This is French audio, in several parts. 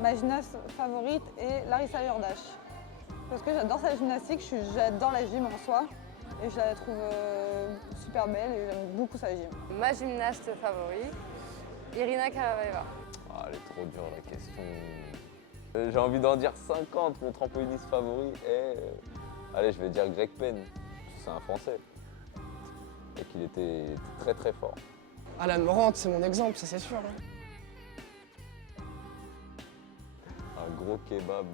Ma gymnaste favorite est Larissa Yordache. Parce que j'adore sa gymnastique, j'adore la gym en soi. Et je la trouve super belle et j'aime beaucoup sa gym. Ma gymnaste favorite, Irina Karavayeva. Ah, elle est trop dure la question. J'ai envie d'en dire 50, mon trampoliniste favori est... allez, je vais dire Greg Penn, c'est un Français. Et qu'il était très très fort. Alan Morant, c'est mon exemple, ça c'est sûr. Un gros kebab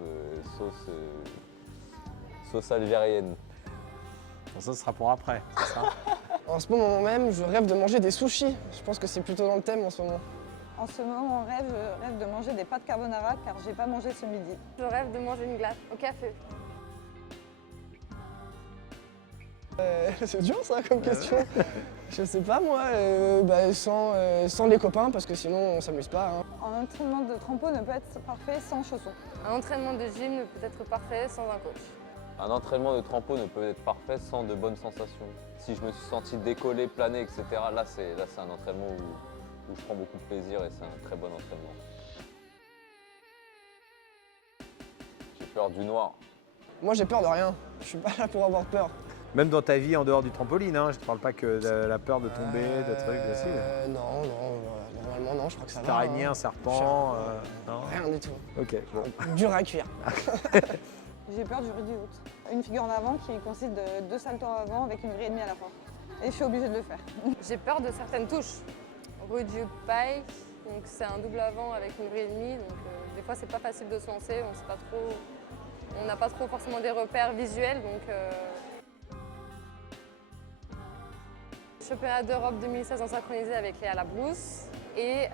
sauce algérienne. Bon, ça sera pour après, c'est ça? En ce moment même, je rêve de manger des sushis. Je pense que c'est plutôt dans le thème en ce moment. En ce moment, je rêve de manger des pâtes carbonara car j'ai pas mangé ce midi. Je rêve de manger une glace au café. C'est dur ça comme question. Je sais pas moi, sans les copains parce que sinon on s'amuse pas. Hein. Un entraînement de trampo ne peut être parfait sans chaussons. Un entraînement de gym ne peut être parfait sans un coach. Un entraînement de trampo ne peut être parfait sans de bonnes sensations. Si je me suis senti décollé, plané, etc., là c'est un entraînement où je prends beaucoup de plaisir et c'est un très bon entraînement. J'ai peur du noir. Moi j'ai peur de rien, je suis pas là pour avoir peur. Même dans ta vie en dehors du trampoline, hein, je te parle pas que de la peur de tomber, de trucs aussi. Non, normalement non, je crois que ça va. Araignée, un serpent, non? Rien du tout. Ok, bon. Dur à cuire. J'ai peur du rudy hook. Une figure en avant qui consiste de 2 saltos avant avec une vrille et demie à la fin. Et je suis obligée de le faire. J'ai peur de certaines touches. Rudy hook pike, donc c'est un double avant avec une vrille et demie, donc des fois c'est pas facile de se lancer, on sait pas trop, on n'a pas trop forcément des repères visuels, donc Championnat d'Europe 2016 en synchronisé avec Léa Labrousse et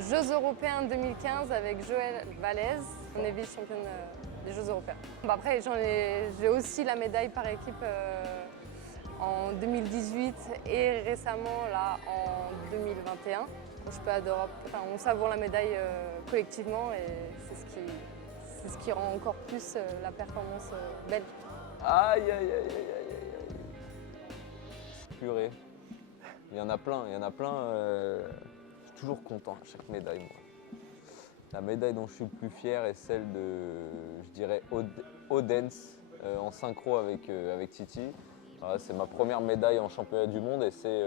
Jeux européens 2015 avec Joëlle Vallès. On est vice-championne des Jeux européens. Après, j'ai aussi la médaille par équipe en 2018 et récemment là en 2021 au Championnat d'Europe. Enfin, on savoure la médaille collectivement et c'est ce qui rend encore plus la performance belle. Aïe aïe aïe aïe aïe aïe. Purée. Il y en a plein, je suis toujours content à chaque médaille, moi. La médaille dont je suis le plus fier est celle de, je dirais, Odense en synchro avec Titi. Voilà, c'est ma première médaille en championnat du monde et c'est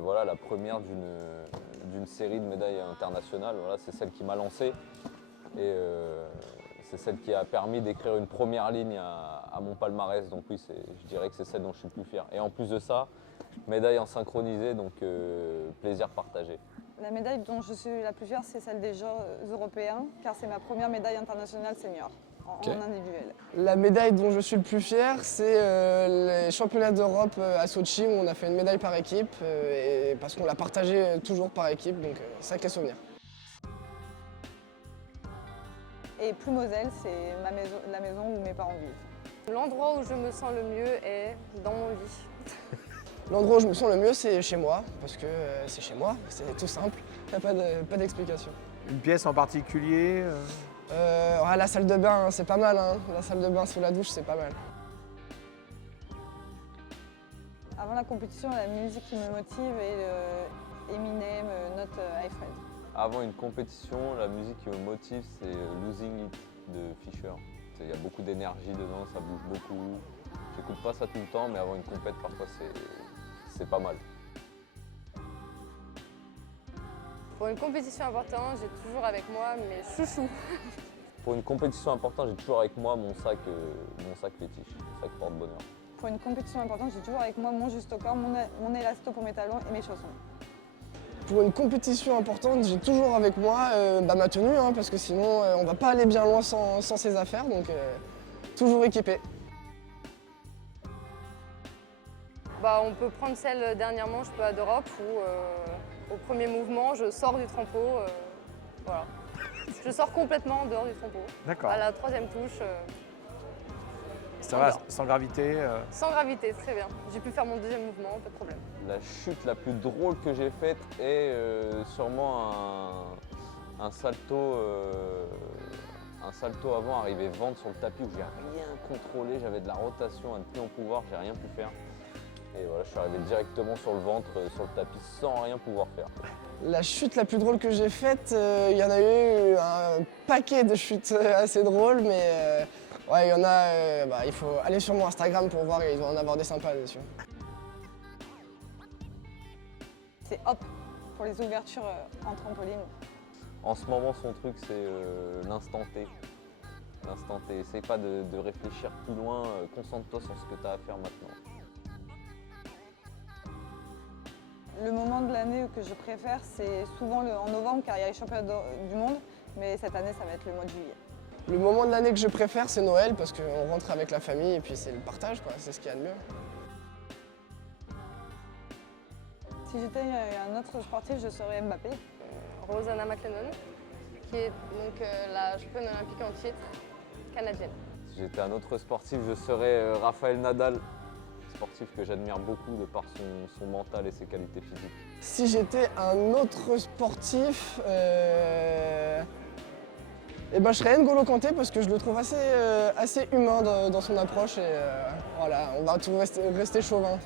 voilà, la première d'une série de médailles internationales. Voilà, c'est celle qui m'a lancé et c'est celle qui a permis d'écrire une première ligne à mon palmarès. Donc oui, je dirais que c'est celle dont je suis le plus fier. Et en plus de ça, médaille en synchronisé, donc plaisir partagé. La médaille dont je suis la plus fière, c'est celle des Jeux européens, car c'est ma première médaille internationale senior, en individuel. La médaille dont je suis le plus fier, c'est les championnats d'Europe à Sochi où on a fait une médaille par équipe, et parce qu'on l'a partagée toujours par équipe, donc sacré souvenir. Et Plumoselle, c'est la maison où mes parents vivent. L'endroit où je me sens le mieux est dans mon lit. L'endroit où je me sens le mieux, c'est chez moi, parce que c'est chez moi, c'est tout simple, il n'y a pas d'explication. Une pièce en particulier La salle de bain, c'est pas mal, hein. La salle de bain sous la douche, c'est pas mal. Avant la compétition, la musique qui me motive est Eminem, Not High Fred. Avant une compétition, la musique qui me motive, c'est Losing It de Fisher. Il y a beaucoup d'énergie dedans, ça bouge beaucoup. J'écoute pas ça tout le temps, mais avant une compète, parfois c'est pas mal. Pour une compétition importante, j'ai toujours avec moi mes chouchous. Pour une compétition importante, j'ai toujours avec moi mon sac fétiche, mon sac porte-bonheur. Pour une compétition importante, j'ai toujours avec moi mon juste au corps, mon élasto pour mes talons et mes chaussons. Pour une compétition importante, j'ai toujours avec moi ma tenue, hein, parce que sinon on va pas aller bien loin sans ses affaires, donc toujours équipé. On peut prendre celle dernièrement, je peux à d'Europe, où au premier mouvement, je sors du trampo. Voilà. Je sors complètement en dehors du trampo. D'accord. À la troisième touche. Ça va, sans gravité Sans gravité, très bien. J'ai pu faire mon deuxième mouvement, pas de problème. La chute la plus drôle que j'ai faite est sûrement un salto avant, arrivé vente sur le tapis où j'ai rien contrôlé, j'avais de la rotation à ne plus en pouvoir, j'ai rien pu faire. Et voilà, je suis arrivé directement sur le ventre, sur le tapis, sans rien pouvoir faire. La chute la plus drôle que j'ai faite, il y en a eu un paquet de chutes assez drôles, mais ouais, il y en a, il faut aller sur mon Instagram pour voir, ils vont en avoir des sympas dessus. C'est hop pour les ouvertures en trampoline. En ce moment, son truc, c'est l'instant T. L'instant T. Essaye pas de réfléchir plus loin, concentre-toi sur ce que tu as à faire maintenant. Le moment de l'année que je préfère, c'est souvent en novembre car il y a les championnats du monde, mais cette année, ça va être le mois de juillet. Le moment de l'année que je préfère, c'est Noël, parce qu'on rentre avec la famille et puis c'est le partage, quoi. C'est ce qu'il y a de mieux. Si j'étais un autre sportif, je serais Mbappé. Rosanna McLennan, qui est donc la championne olympique en titre canadienne. Si j'étais un autre sportif, je serais Rafael Nadal. Sportif que j'admire beaucoup de par son mental et ses qualités physiques. Si j'étais un autre sportif, je serais N'Golo Kanté parce que je le trouve assez humain dans son approche et voilà, on va tout rester chauvin.